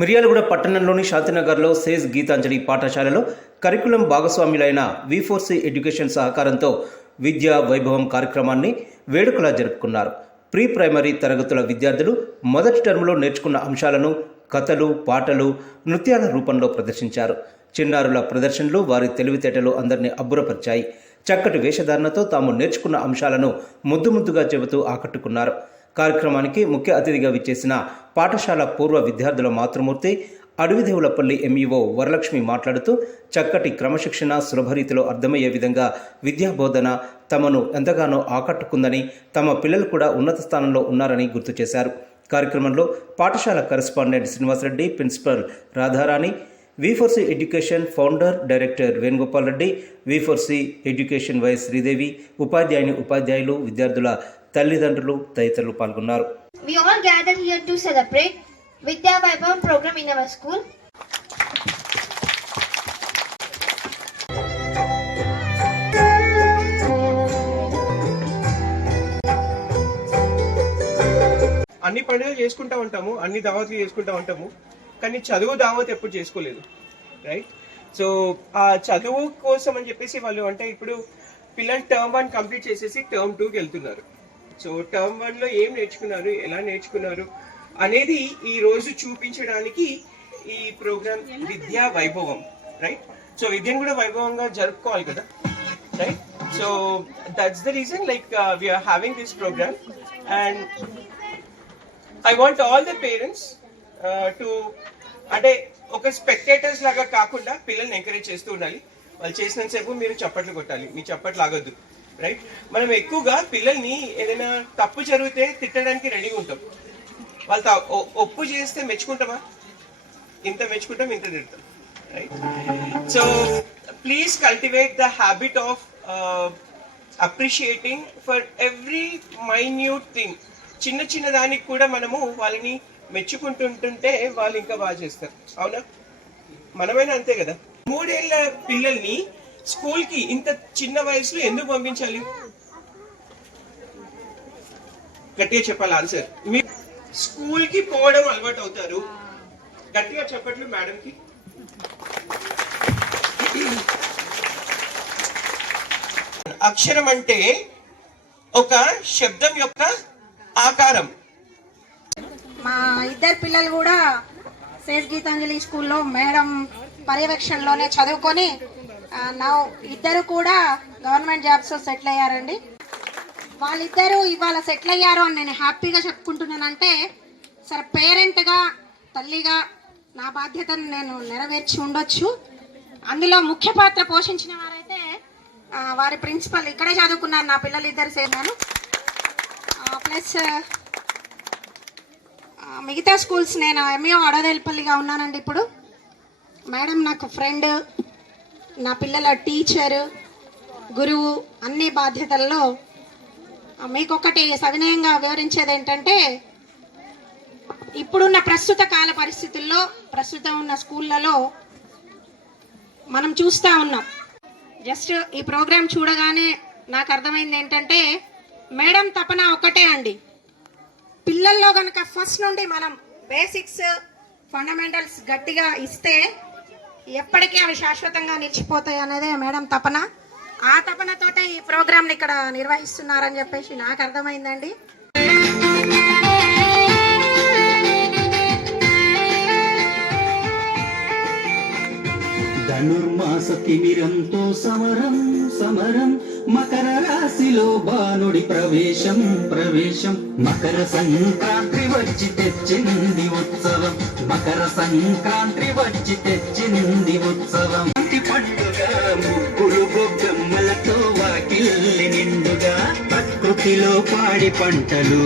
మిర్యాలగూడ పట్టణంలోని శాంతినగర్లో సేజ్ గీతాంజలి పాఠశాలలో కరికులం భాగస్వాములైన V4C ఎడ్యుకేషన్ సహకారంతో విద్యా వైభవం కార్యక్రమాన్ని వేడుకలా జరుపుకున్నారు. ప్రీ ప్రైమరీ తరగతుల విద్యార్థులు మొదటి టర్మ్లో నేర్చుకున్న అంశాలను కథలు, పాటలు, నృత్యాల రూపంలో ప్రదర్శించారు. చిన్నారుల ప్రదర్శనలు వారి తెలివితేటలు అందరినీ అబ్బురపరిచాయి. చక్కటి వేషధారణతో తాము నేర్చుకున్న అంశాలను ముద్దుగా చెబుతూ ఆకట్టుకున్నారు. కార్యక్రమానికి ముఖ్య అతిథిగా విచ్చేసిన పాఠశాల పూర్వ విద్యార్థుల మాతృమూర్తి అడవిదేవులపల్లి ఎంఈఓ వరలక్ష్మి మాట్లాడుతూ చక్కటి క్రమశిక్షణ సులభరీతిలో అర్థమయ్యే విధంగా విద్యాబోధన తమను ఎంతగానో ఆకట్టుకుందని, తమ పిల్లలు కూడా ఉన్నత స్థానంలో ఉన్నారని గుర్తు చేశారు. కార్యక్రమంలో పాఠశాల correspondent Srinivasareddy, principal Radharani, V4C education founder director Venugopal Reddy, V4C education vice Sridevi, ఉపాధ్యాయులు, విద్యార్థుల తల్లిదండ్రులు తదితరులు పాల్గొన్నారు. We all gathered here to celebrate Vidya Vaibhavam program in our school. అన్ని పండుగలు చేసుకుంటా ఉంటాము, అన్ని దావత్లు చేసుకుంటా ఉంటాము, కానీ చదువు దావత్ ఎప్పుడు చేసుకోలేదు, రైట్? సో ఆ చదువు కోసం అని చెప్పేసి వాళ్ళు అంటే ఇప్పుడు పిల్లలు టర్మ్ 1 కంప్లీట్ చేసేసి టర్మ్ 2కి వెళ్తున్నారు. సో టర్మ్ 1లో ఏం నేర్చుకున్నారు, ఎలా నేర్చుకున్నారు అనేది ఈ రోజు చూపించడానికి ఈ ప్రోగ్రామ్ విద్యా వైభవం, రైట్? సో విద్యను కూడా వైభవంగా జరుపుకోవాలి కదా, right? So that's the reason like we are having this program and I want all the parents to అంటే ఒక స్పెక్టేటర్స్ లాగా కాకుండా పిల్లల్ని ఎంకరేజ్ చేస్తూ ఉండాలి. వాళ్ళు చేసినంతసేపు మీరు చప్పట్లు కొట్టాలి, మీ చప్పట్లు ఆగొద్దు, రైట్? మనం ఎక్కువగా పిల్లల్ని ఏదైనా తప్పు జరిగితే తిట్టడానికి రెడీగా ఉంటాం. వాళ్ళు ఒప్పు చేస్తే మెచ్చుకుంటామా? ఇంత మెచ్చుకుంటాం, ఇంత తిడతాం, right? So please cultivate the habit of appreciating for every minute thing. చిన్న దానికి కూడా మనము వాళ్ళని మెచ్చుకుంటుంటే వాళ్ళు ఇంకా బాగా చేస్తారు, అవునా? మనమైనా అంతే కదా. 3 ఏళ్ల పిల్లల్ని స్కూల్కి ఇంత చిన్న వయసులో ఎందుకు పంపించాలి? గట్టిగా చెప్పాలి ఆన్సర్. మీ స్కూల్కి పోవడం అలవాటు అవుతారు. గట్టిగా చెప్పట్లు మేడంకి. అక్షరం అంటే ఒక శబ్దం యొక్క ఆకారం. మా ఇద్దరు పిల్లలు కూడా సేజ్ గీతాంజలి స్కూల్లో మేడం పర్యవేక్షణలోనే చదువుకొని నా ఇద్దరు కూడా గవర్నమెంట్ జాబ్స్ సెటిల్ అయ్యారండి. వాళ్ళిద్దరూ ఇవాళ సెటిల్ అయ్యారు అని నేను హ్యాపీగా చెప్పుకుంటున్నానంటే, సరే పేరెంట్గా, తల్లిగా నా బాధ్యతను నేను నెరవేర్చి ఉండొచ్చు. అందులో ముఖ్య పాత్ర పోషించిన వారైతే వారి ప్రిన్సిపల్, ఇక్కడే చదువుకున్నారు నా పిల్లలు ఇద్దరు సేనాను. ప్లస్ మిగతా స్కూల్స్ నేను ఎంఈఓ అడవిదేవులపల్లిగా ఉన్నానండి. ఇప్పుడు మేడం నాకు ఫ్రెండ్, నా పిల్లల టీచరు, గురువు, అన్ని బాధ్యతల్లో మీకొకటి సవినయంగా వివరించేది ఏంటంటే, ఇప్పుడున్న ప్రస్తుత కాల పరిస్థితుల్లో ప్రస్తుతం ఉన్న స్కూళ్ళలో మనం చూస్తూ ఉన్నాం. జస్ట్ ఈ ప్రోగ్రాం చూడగానే నాకు అర్థమైంది ఏంటంటే, మేడం తపన ఒకటే అండి, పిల్లల్లో కనుక ఫస్ట్ నుండి మనం బేసిక్స్, ఫండమెంటల్స్ గట్టిగా ఇస్తే ఎప్పటికీ అవి శాశ్వతంగా నిలిచిపోతాయి అనేదే మేడం తపన. ఆ తపనతోటే ఈ ప్రోగ్రాంని ఇక్కడ నిర్వహిస్తున్నారని చెప్పేసి నాకు అర్థమైందండి. ధనుర్మాస తిమిరంతో సమరం సమరం, మకర రాశిలో బాణుడి ప్రవేశం ప్రవేశం, మకర సంక్రాంతి వచ్చి తెచ్చింది ఉత్సవం, మకర సంక్రాంతి వచ్చి తెచ్చింది ఉత్సవం. పండుగ ముగ్గురు గొబ్బెమ్మలతో వాకిల్లి నిండుగా, ప్రకృతిలో పాడి పంటలు,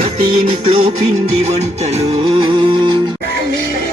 ప్రతి ఇంట్లో పిండి వంటలు. Families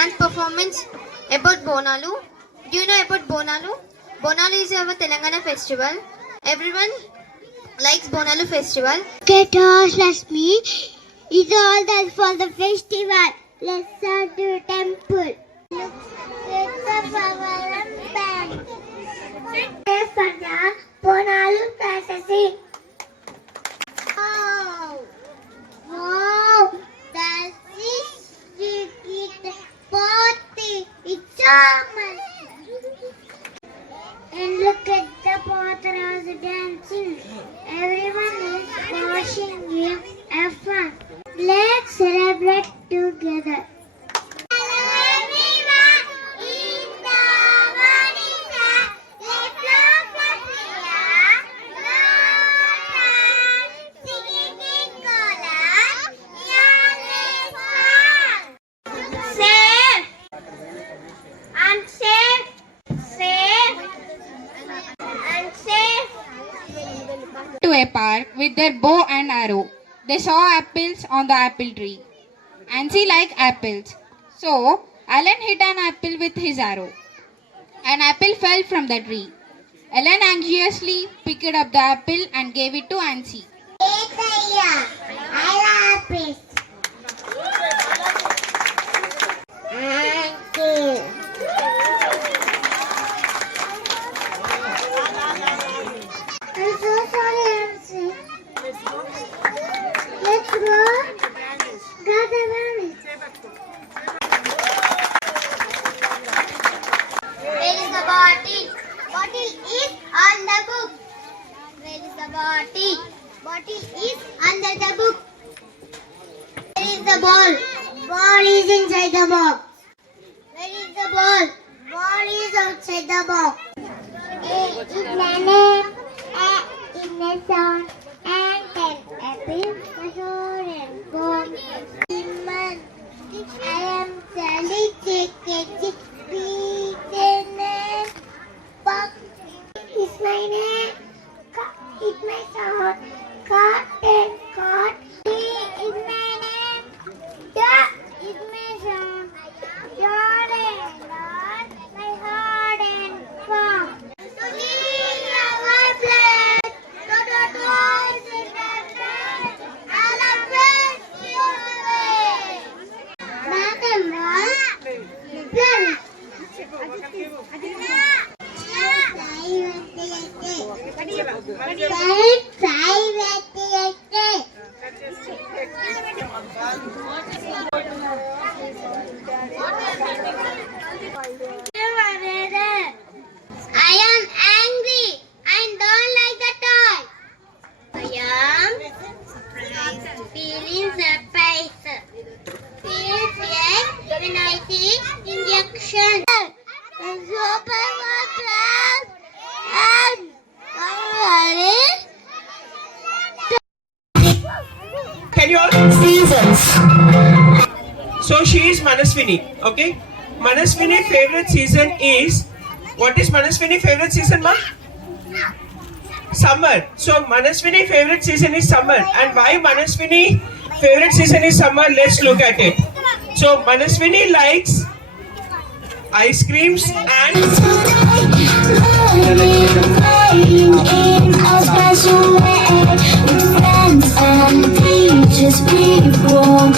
dance performance about Bonalu. Do you know about Bonalu? Bonalu is our Telangana festival. Everyone likes Bonalu festival. Get us, Lakshmi. It's all that for the festival. Let's start to temple. Look at the flower and band. For the Bonalu processing. Wow, that is the party. It's so much. And look at the Potters dancing. Everyone is watching him have fun. Let's celebrate together. Hello everyone, in the morning sun, let's look at singing in chorus. Safe and safe, safe and safe. To a park with their bow and arrow. They saw apples on the apple tree. Nancy liked apples. So, Alan hit an apple with his arrow. An apple fell from the tree. Alan anxiously picked up the apple and gave it to Nancy. I love it. Thank you. I'm so sorry, Nancy. Let's go. Gather around it. Where is the bottle? Bottle is on the book. Where is the bottle? Bottle is under the book. Where is the ball? Ball is inside the box. Where is the ball? Ball is outside the box. A is an name. A is a sound. And an apple, mushroom, and bomb. I am Sally. Chicken. Beaten. Buck is my name. Is my sound. Cut and cut. D is my name. Duck is my sound. Yard and yard. My heart and farm. To leave our place. To the doors in the bed. I'll embrace you away. Madam, plan. I am angry. I don't like the toy. I am feeling surprised. Feel fear when I see injection. And super class and Can you all? seasons. So she is Manaswini, okay? Manaswini favorite season is, what is Manaswini favorite season, ma? Summer. So Manaswini favorite season is summer. And why Manaswini favorite season is summer? Let's look at it. So Manaswini likes ice creams and Just be warm.